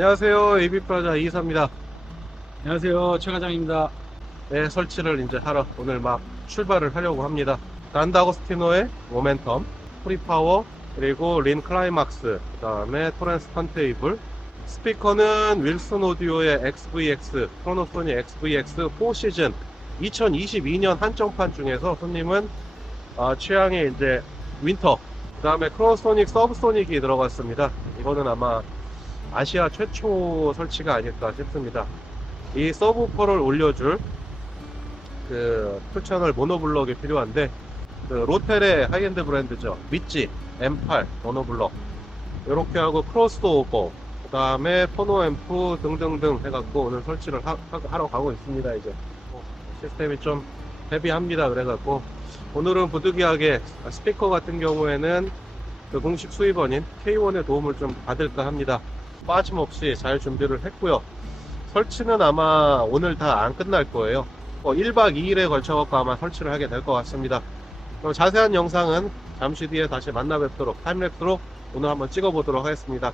안녕하세요. AB프라자 이사입니다. 안녕하세요. 최 과장입니다. 네, 설치를 이제 하러 오늘 막 출발을 하려고 합니다. 단다고스티노의 모멘텀, 프리파워, 그리고 린 클라이막스, 그 다음에 토렌스 턴테이블, 스피커는 윌슨 오디오의 XVX, 크로노소니 XVX 4 시즌 2022년 한정판 중에서 손님은 아, 취향의 이제 윈터, 그 다음에 크로노소닉 서브소닉이 들어갔습니다. 이거는 아마 아시아 최초 설치가 아닐까 싶습니다. 이 서브우퍼를 올려줄 그 풀채널 모노블럭이 필요한데 그 로텔의 하이엔드 브랜드죠. 미찌 M8 모노블럭. 이렇게 하고 크로스오버 그 다음에 포노 앰프 등등등 해갖고 오늘 설치를 하, 러 가고 있습니다 이제. 어, 시스템이 좀 헤비합니다 그래갖고. 오늘은 부득이하게 스피커 같은 경우에는 그 공식 수입원인 K1의 도움을 좀 받을까 합니다 빠짐없이 잘 준비를 했고요 설치는 아마 오늘 다 안 끝날 거예요. 어, 1박 2일에 걸쳐 갖고 아마 설치를 하게 될 것 같습니다. 그럼 자세한 영상은 잠시 뒤에 다시 만나 뵙도록 타임랩스로 오늘 한번 찍어 보도록 하겠습니다.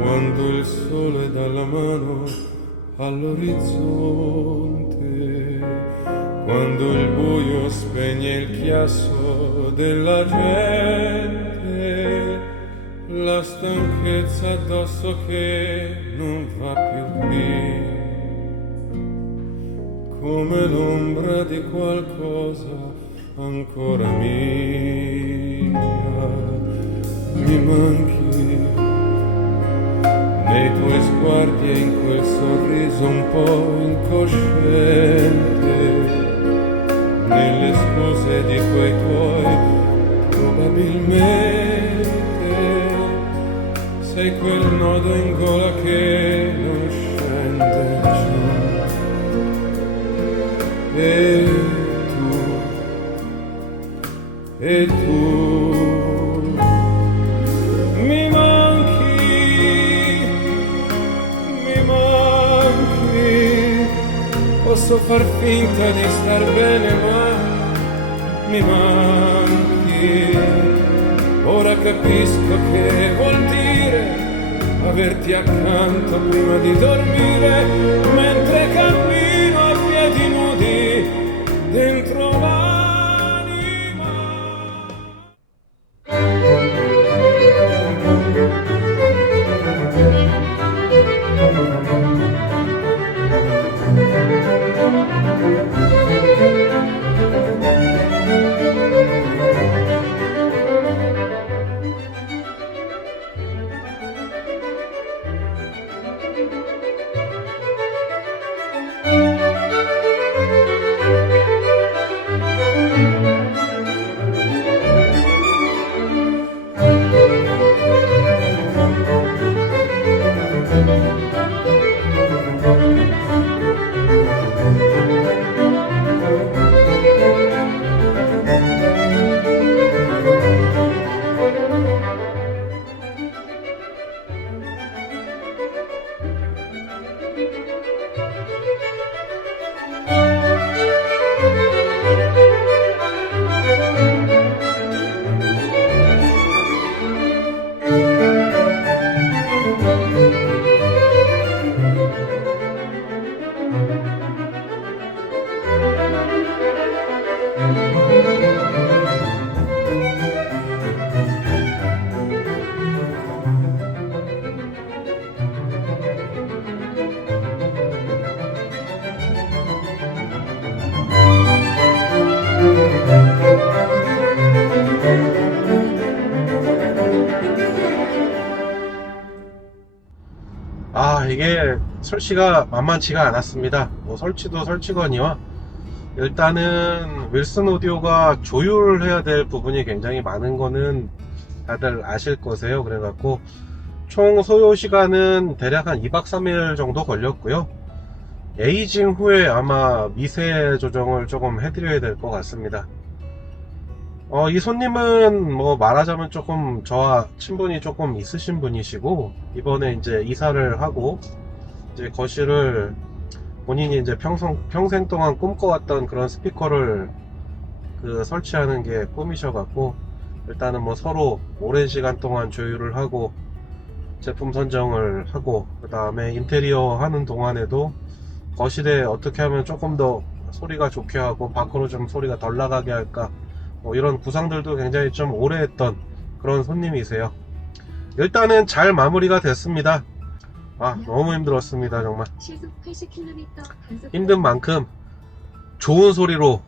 quando il sole dà la mano all'orizzonte, quando il buio spegne il chiasso della gente, la stanchezza addosso che non va più qui come l'ombra di qualcosa ancora mia. Mi manchi nei tuoi sguardi e in quel sorriso un po' incosciente, nelle scuse di quei tuoi, probabilmente sei quel nodo in gola che non scende giù. E tu, e tu posso far finta di star bene ma mi manchi, ora capisco che vuol dire averti accanto prima di dormire, 설치가 만만치가 않았습니다. 뭐 설치도 설치거니와 일단은 윌슨 오디오가 조율해야 될 부분이 굉장히 많은 거는 다들 아실 거세요. 그래갖고 총 소요 시간은 대략 한 2박 3일 정도 걸렸고요. 에이징 후에 아마 미세 조정을 조금 해드려야 될 것 같습니다. 어, 이 손님은 뭐 말하자면 조금 저와 친분이 조금 있으신 분이시고 이번에 이제 이사를 하고 이제 거실을 본인이 이제 평생, 평생 동안 꿈꿔왔던 그런 스피커를 그 설치하는 게 꿈이셔갖고 일단은 뭐 서로 오랜 시간 동안 조율을 하고 제품 선정을 하고 그 다음에 인테리어 하는 동안에도 거실에 어떻게 하면 조금 더 소리가 좋게 하고 밖으로 좀 소리가 덜 나가게 할까 뭐 이런 구상들도 굉장히 좀 오래 했던 그런 손님이세요. 일단은 잘 마무리가 됐습니다. 아, 너무 힘들었습니다, 정말. 시속 80km 단속 힘든 만큼 좋은 소리로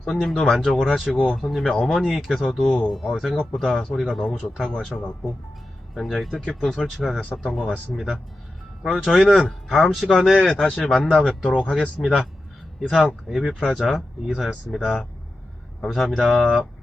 손님도 만족을 하시고 손님의 어머니께서도 어, 생각보다 소리가 너무 좋다고 하셔갖고 굉장히 뜻깊은 설치가 됐었던 것 같습니다. 그럼 저희는 다음 시간에 다시 만나 뵙도록 하겠습니다. 이상 AB프라자 이이사였습니다. 감사합니다.